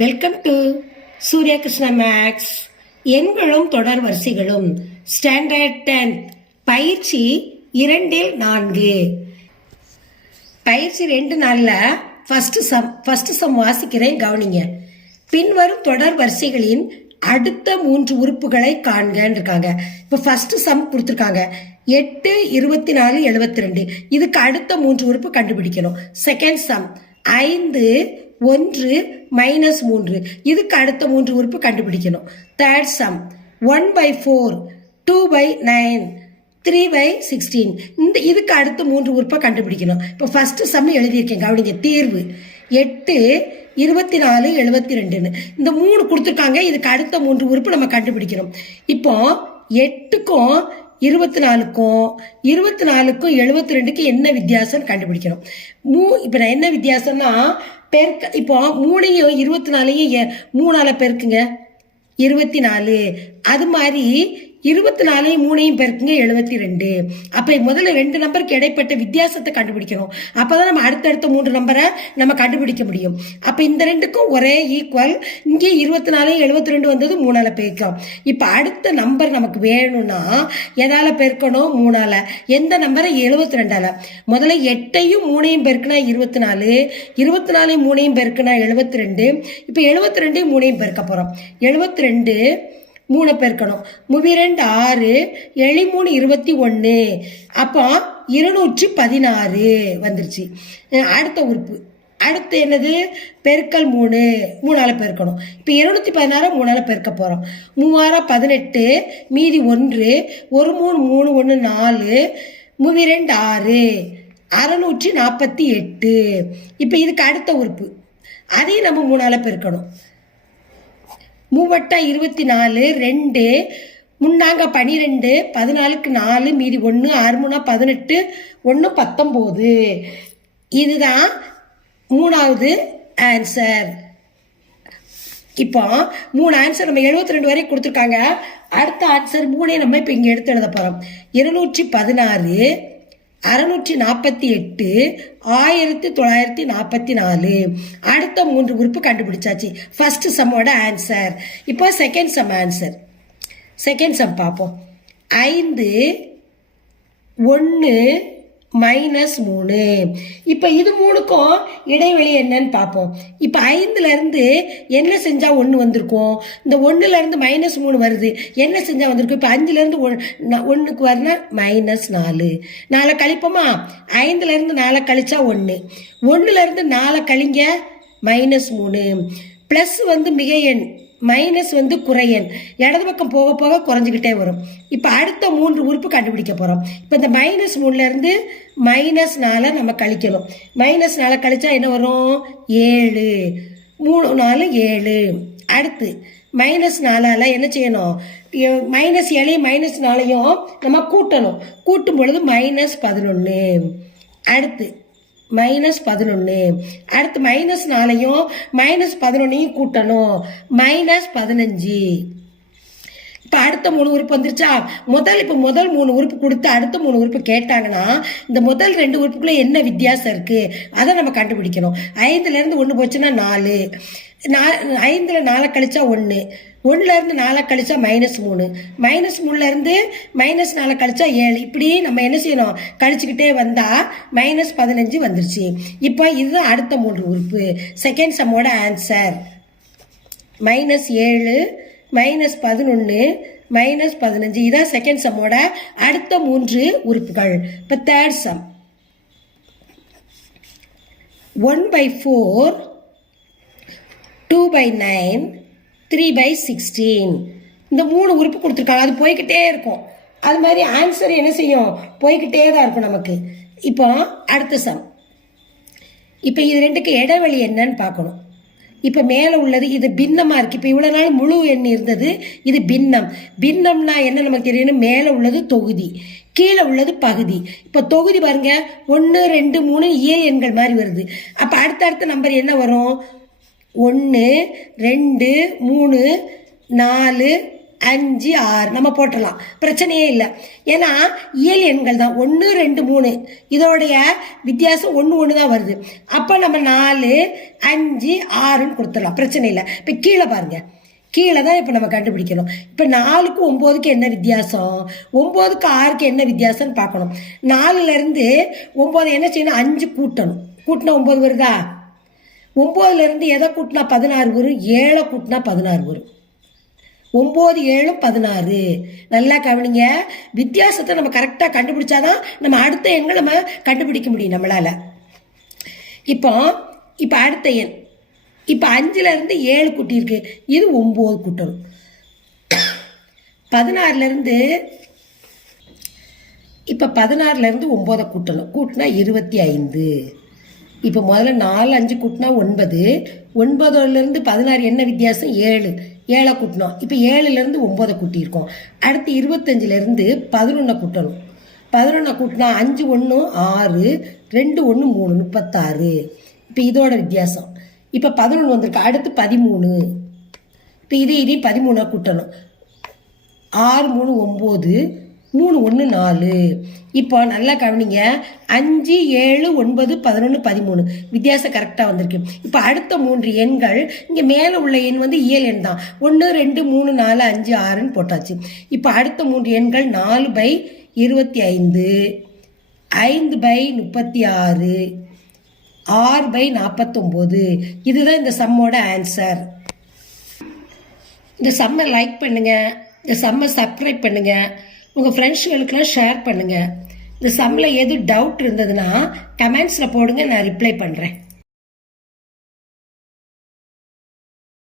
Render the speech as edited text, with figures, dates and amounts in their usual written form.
Welcome to Surya Krishna maths. எண்களும் தொடர் வரிசைகளும் standard 10 பயிற்சி 2-4. பயிற்சி 2-4 ஃபர்ஸ்ட் சம் வாசிக்கிறேன், கவனிங்க. பின்வரும் தொடர் வரிசைகளின் அடுத்த 3 உறுப்புகளை காண்கன்னு இருக்காங்க. இப்போ ஃபர்ஸ்ட் சம் கொடுத்துருக்காங்க 8, 24, 72. இதுக்கு அடுத்த 3 உறுப்பு கண்டுபிடிக்கணும். Second sum 5, 1, -3. இதுக்கு அடுத்த 3 உறுப்பு கண்டுபிடிக்கணும். Third sum 1/4, 2/9, 3/16. இதுக்கு அடுத்த 3 உறுப்பை கண்டுபிடிக்கணும். இப்போ ஃபர்ஸ்ட் சம் எழுதியிருக்கேன், கவனிங்க. தீர்வு 8, 24, 72. இந்த 3 கொடுத்துருக்காங்க. இதுக்கு அடுத்த 3 உறுப்பு நம்ம கண்டுபிடிக்கணும். இப்போ 8க்கும் 24க்கும் 24க்கும் 72க்கு என்ன வித்தியாசம் கண்டுபிடிக்கணும். இப்போ நான் என்ன வித்தியாசம்னா இப்போ 3யும் 24யும் 3ஆல பெருக்குங்க 24. அது மாதிரி 24யும் 3யும் பெருக்குங்க 72. அப்ப முதல்ல 2 நம்பருக்கு இடைப்பட்ட வித்தியாசத்தை கண்டுபிடிக்கணும். அப்பதான் நம்ம அடுத்தடுத்த 3 நம்பரை நம்ம கண்டுபிடிக்க முடியும். அப்ப இந்த 2க்கும் ஒரே ஈக்குவல். இங்கே 24 72 வந்தது 3ஆல பெருக்கலாம். இப்ப அடுத்த நம்பர் நமக்கு வேணும்னா எதால பெருக்கணும்? 3ஆல. எந்த நம்பரை? 72ஆல. முதல்ல 8யும் 3யும் பெருக்குனா 24, 24யும் 3யும் பெருக்குனா 72. இப்ப 72யும் 3யும் பெருக்க போறோம். 72 3 பெருக்கணும். 3 6, 7 3 21. அப்போ 216 வந்துருச்சு. அடுத்த உறுப்பு அடுத்து என்னது? பெருக்கல் 3, 3ஆல பெருக்கணும். இப்போ 216 3ஆல பெருக்க போறோம். 3 18, மீதி 1, 1 3 3 1 4, 3 6, 648. இப்போ இதுக்கு அடுத்த உறுப்பு அதையும் நம்ம 3ஆல பெருக்கணும். 3 24, 2 முன்னாங்க 12, 14க்கு 4, மீதி 1, 6 3 18, 1 19. இதுதான் 3வது ஆன்சர். இப்போ 3 ஆன்சர் நம்ம 72 வரை கொடுத்துருக்காங்க. அடுத்த ஆன்சர் 3 நம்ம இப்போ இங்கே எடுத்து எழுத போறோம். 216, 648, 1944. அடுத்த 3 உறுப்பு கண்டுபிடிச்சாச்சு. ஃபர்ஸ்ட் சம்மோட ஆன்சர். இப்போ second sum answer. Second sum பார்ப்போம். 5, 1, -3. இப்போ இது 3க்கும் இடைவெளி என்னன்னு பார்ப்போம். இப்போ 5ல இருந்து என்ன செஞ்சா 1 வந்திருக்கும்? இந்த 1ல இருந்து -3 வருது. என்ன செஞ்சா வந்திருக்கும்? இப்போ 5ல இருந்து 1க்கு வரனா -4. 4 கழிப்போமா? 5ல இருந்து 4 கழிச்சா 1. 1ல இருந்து 4 கழிங்க -3. பிளஸ் மிக எண், மைனஸ் குறையன். இடது பக்கம் போக போக குறைஞ்சிக்கிட்டே வரும். இப்போ அடுத்த 3 உறுப்பு கண்டுபிடிக்க போறோம். இப்போ இந்த -3ல இருந்து -4 நம்ம கழிக்கணும். -4 கழிச்சா என்ன வரும்? 7. 3 4 7. அடுத்து -4ஆல என்ன செய்யணும்? -7யும் -4யும் நம்ம கூட்டணும். கூட்டும் பொழுது -11. அடுத்து -11. அடுத்து -4யும் -11யும் கூட்டணும். -15. இப்போ அடுத்த 3 உறுப்பு வந்துருச்சா? இப்போ முதல் 3 உறுப்பு கொடுத்து அடுத்த 3 உறுப்பு கேட்டாங்கன்னா இந்த முதல் 2 உறுப்புக்குள்ள என்ன வித்தியாசம் இருக்கு அதை நம்ம கண்டுபிடிக்கணும். 5ல இருந்து 1 போச்சுன்னா 4. 5ல 4 கழிச்சா 1. 1ல இருந்து 4 கழிச்சா -3. -3ல இருந்து -4 கழிச்சா 7. இப்படி நம்ம என்ன செய்யணும்? கழிச்சுக்கிட்டே வந்தா -15 வந்துருச்சு. இப்போ இது அடுத்த 3 உறுப்பு. செகண்ட் சம்மோட ஆன்சர் -7, -11, -15. இதான் செகண்ட் சம்மோட அடுத்த 3 உறுப்புகள். இப்போ தேர்ட் சம் 1/4, 2/9, 3/16. இந்த 3 உறுப்பு கொடுத்துருக்காங்க. அது போய்கிட்டே இருக்கும். அது மாதிரி ஆன்சர் என்ன செய்யும்? போய்கிட்டே தான் இருக்கும் நமக்கு. இப்போ அடுத்த சம். இப்போ இது 2க்கு இடைவெளி என்னன்னு பார்க்கணும். இப்போ மேலே உள்ளது இது பின்னமாக இருக்குது. இப்போ இவ்வளோ நாள் முழு எண் இருந்தது, இது பின்னம். பின்னம்னா என்ன நமக்கு தெரியணும்? மேலே உள்ளது தொகுதி, கீழே உள்ளது பகுதி. இப்போ தொகுதி பாருங்க 1 2 3 இயல் எண்கள் மாதிரி வருது. அப்போ அடுத்த நம்பர் என்ன வரும்? 1 2 3 4 5 6 நம்ம போட்டுடலாம், பிரச்சனையே இல்லை. ஏன்னா இயல் எண்கள் தான் 1 2 3, இதோடைய வித்தியாசம் 1 1 தான் வருது. அப்போ நம்ம 4 5 6ன்னு கொடுத்துடலாம், பிரச்சனை இல்லை. இப்போ கீழே பாருங்க, கீழே தான் இப்போ நம்ம கண்டுபிடிக்கணும். இப்போ 4க்கு 9க்கு என்ன வித்தியாசம், 9க்கு 6க்கு என்ன வித்தியாசம்னு பார்க்கணும். 4லேருந்து 9 என்ன செய்யணும், 5 கூட்டணும். கூட்டினா 9 வருதா? 9லேருந்து எதை கூட்டினா 16 வரும், 7 கூட்டினா 16 வரும். 9 7 16. நல்லா கவனிங்க, வித்தியாசத்தை நம்ம கரெக்டாக கண்டுபிடிச்சாதான் நம்ம அடுத்த எண்களை நம்ம கண்டுபிடிக்க முடியும் நம்மளால. இப்போ அடுத்த எண், இப்போ 5லேருந்து 7 கூட்டியிருக்கு, இது 9 கூட்டணும். 16லேருந்து இப்போ 16லேருந்து 9 கூட்டணும், கூட்டினா 25. இப்போ முதல்ல 4 5 கூட்டினா 9, 9லேருந்து 16 என்ன வித்தியாசம், 7 கூட்டணும். இப்போ 7லேருந்து 9 கூட்டியிருக்கோம். அடுத்து 25லேருந்து 11 கூட்டணும். 11 கூட்டினா 5 1 6, 2 1 3, 36. இப்போ இதோட வித்தியாசம். இப்போ 11 வந்திருக்கு, அடுத்து 13. இப்போ இது 13 கூட்டணும். 6 3 9, 3 1 4. இப்போ நல்லா கவனிங்க, 5 7 9 11 13 வித்தியாசம் கரெக்டாக வந்திருக்கு. இப்போ அடுத்த 3 எண்கள், இங்கே மேலே உள்ள எண் வந்து இயல் எண் தான், 1 2 3 4 5 6ன்னு போட்டாச்சு. இப்போ அடுத்த 3 எண்கள் 4/25, 5/36, 6/49. இதுதான் இந்த சம்மோட ஆன்சர். இந்த சம்மை லைக் பண்ணுங்க, இந்த சம்மை சப்ஸ்கிரைப் பண்ணுங்க, உங்கள் ஃப்ரெண்ட்ஸுகளுக்கெல்லாம் ஷேர் பண்ணுங்க. இந்த சம்மில் எது டவுட் இருந்ததுன்னா கமெண்ட்ஸில் போடுங்க, நான் ரிப்ளை பண்ணுறேன்.